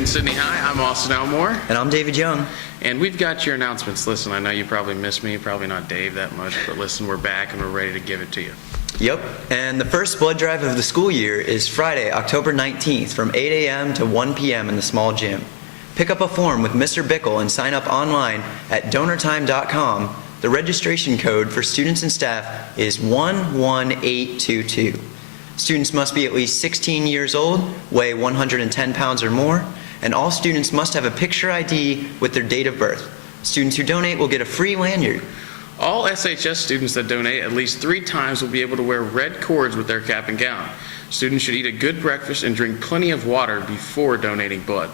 in Sidney High. I'm Austin Elmore. And I'm David Young. And we've got your announcements. Listen, I know you probably miss me, probably not Dave that much, but listen, we're back and we're ready to give it to you. Yep, and the first blood drive of the school year is Friday, October 19th from 8 a.m. to 1 p.m. in the small gym. Pick up a form with Mr. Bickle and sign up online at donortime.com. The registration code for students and staff is 11822. Students must be at least 16 years old, weigh 110 pounds or more, and all students must have a picture ID with their date of birth. Students who donate will get a free lanyard. All SHS students that donate at least 3 times will be able to wear red cords with their cap and gown. Students should eat a good breakfast and drink plenty of water before donating blood.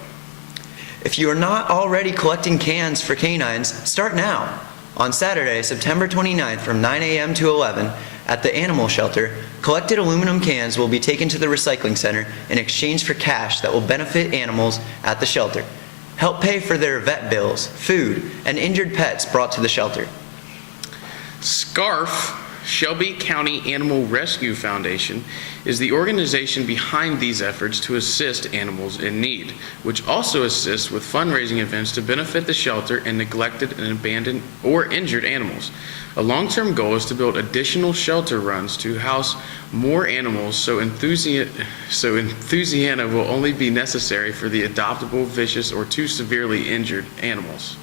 If you are not already collecting cans for canines, start now. On Saturday, September 29th from 9 a.m. to 11 at the animal shelter, collected aluminum cans will be taken to the recycling center in exchange for cash that will benefit animals at the shelter. Help pay for their vet bills, food, and injured pets brought to the shelter. SCARF, Shelby County Animal Rescue Foundation, is the organization behind these efforts to assist animals in need, which also assists with fundraising events to benefit the shelter and neglected and abandoned or injured animals. A long-term goal is to build additional shelter runs to house more animals so Enthusiana will only be necessary for the adoptable, vicious, or too severely injured animals.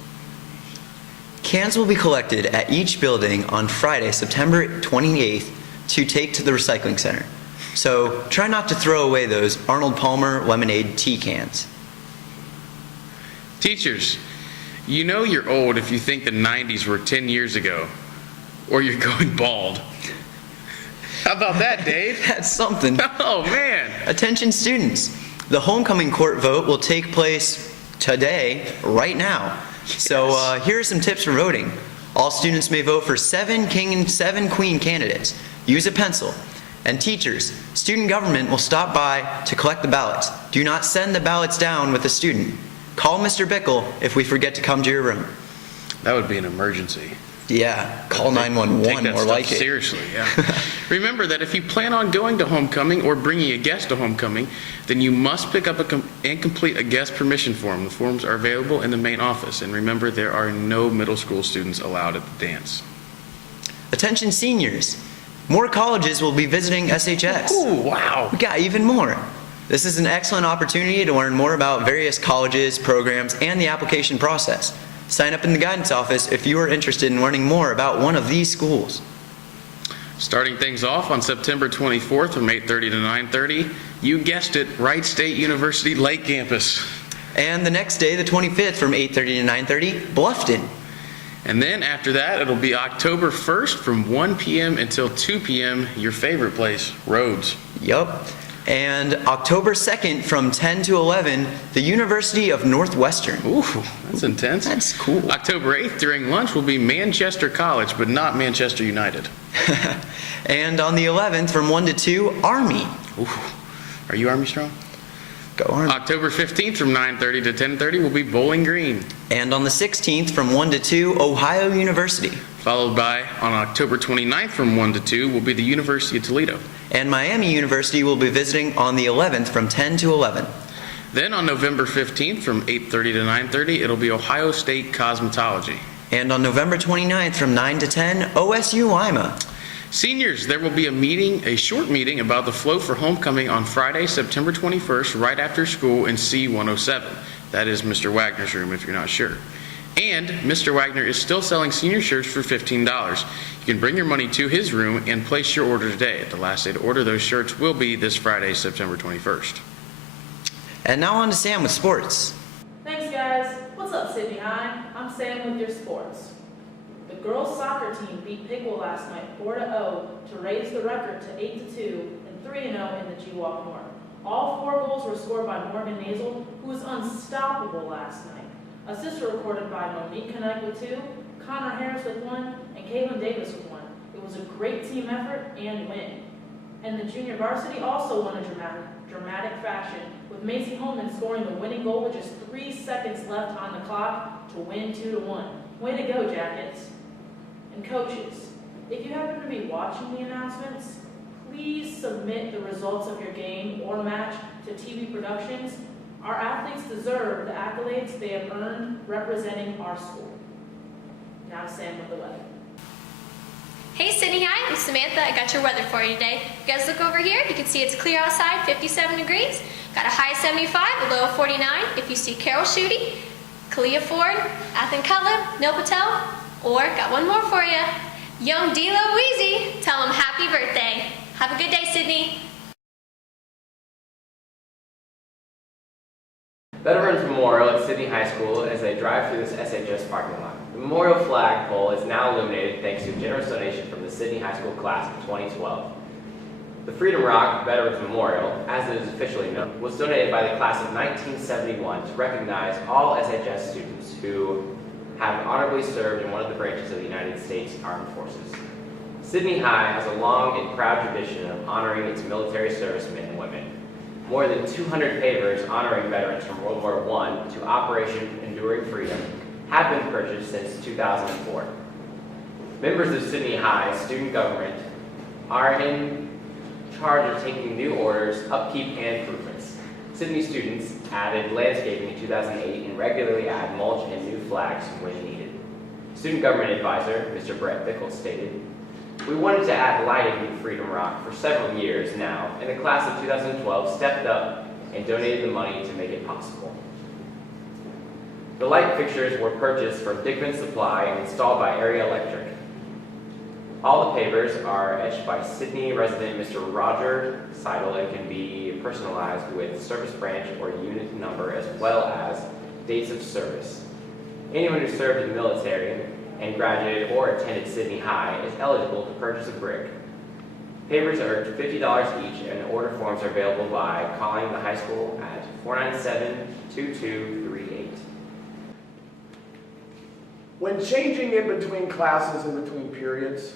Cans will be collected at each building on Friday, September 28th to take to the recycling center. So try not to throw away those Arnold Palmer lemonade tea cans. Teachers, you know you're old if you think the 90s were 10 years ago, or you're going bald. How about that, Dave? That's something. Oh, man. Attention students, the homecoming court vote will take place today, right now. Yes. So here are some tips for voting. All students may vote for 7 king and 7 queen candidates. Use a pencil. And teachers, student government will stop by to collect the ballots. Do not send the ballots down with a student. Call Mr. Bickle if we forget to come to your room. That would be an emergency. Yeah, call 911 Take that more stuff like it. Seriously, yeah. Remember that if you plan on going to homecoming or bringing a guest to homecoming, then you must pick up and complete a guest permission form. The forms are available in the main office. And remember, there are no middle school students allowed at the dance. Attention seniors, more colleges will be visiting SHS. Ooh, wow. We got even more. This is an excellent opportunity to learn more about various colleges, programs, and the application process. Sign up in the guidance office if you are interested in learning more about one of these schools. Starting things off on September 24th from 8:30 to 9:30, you guessed it, Wright State University Lake Campus. And the next day, the 25th from 8:30 to 9:30, Bluffton. And then after that, it'll be October 1st from 1 p.m. until 2 p.m., your favorite place, Rhodes. Yup. And October 2nd from 10 to 11, the University of Northwestern. Ooh, that's intense. That's cool. October 8th during lunch will be Manchester College, but not Manchester United. And on the 11th from 1 to 2, Army. Ooh. Are you Army strong? Go Army. October 15th from 9:30 to 10:30 will be Bowling Green. And on the 16th from 1 to 2, Ohio University. Followed by, on October 29th from 1 to 2, will be the University of Toledo. And Miami University will be visiting on the 11th from 10 to 11. Then on November 15th from 8:30 to 9:30, it'll be Ohio State Cosmetology. And on November 29th from 9 to 10, OSU Lima. Seniors, there will be a short meeting about the float for homecoming on Friday, September 21st, right after school in C107. That is Mr. Wagner's room, if you're not sure. And Mr. Wagner is still selling senior shirts for $15. You can bring your money to his room and place your order today. The last day to order those shirts will be this Friday, September 21st. And now on to Sam with sports. Thanks, guys. What's up, Sidney High? I'm Sam with your sports. The girls' soccer team beat Pickle last night 4-0 to raise the record to 8-2 and 3-0 in the G-Walk North. All 4 goals were scored by Morgan Nazel, who was unstoppable last night. Assists were recorded by Monique Knight with 2, Connor Harris with 1, and Caitlin Davis with 1. It was a great team effort and win. And the junior varsity also won in dramatic fashion, with Macy Holman scoring the winning goal with just 3 seconds left on the clock to win 2-1. Way to go, Jackets. And coaches, if you happen to be watching the announcements, please submit the results of your game or match to TV Productions. Our athletes deserve the accolades they have earned representing our school. Now Sam with the weather. Hey Sidney, hi, I'm Samantha. I got your weather for you today. You guys look over here. You can see it's clear outside, 57 degrees. Got a high of 75, a low of 49. If you see Carol Schutte, Kalia Ford, Athen Cutler, Neil Patel, or got one more for you, young D'Lo Weezy. Tell him happy birthday. Have a good day, Sidney. Veterans Memorial at Sidney High School as they drive through this SHS parking lot. The memorial flagpole is now illuminated thanks to a generous donation from the Sidney High School class of 2012. The Freedom Rock Veterans Memorial, as it is officially known, was donated by the class of 1971 to recognize all SHS students who have honorably served in one of the branches of the United States Armed Forces. Sidney High has a long and proud tradition of honoring its military servicemen and women. More than 200 pavers honoring veterans from World War I to Operation Enduring Freedom have been purchased since 2004. Members of Sidney High's student government are in charge of taking new orders, upkeep, and improvements. Sidney students added landscaping in 2008 and regularly add mulch and new flags when needed. Student government advisor, Mr. Brett Bickle, stated, "We wanted to add lighting in Freedom Rock for several years now, and the class of 2012 stepped up and donated the money to make it possible." The light fixtures were purchased from Dickman Supply and installed by Area Electric. All the pavers are etched by Sidney resident Mr. Roger Seidel and can be personalized with service branch or unit number as well as dates of service. Anyone who served in the military and graduated or attended Sidney High is eligible to purchase a brick. Pavers are $50 each and order forms are available by calling the high school at 497-2238. When changing in between classes and between periods,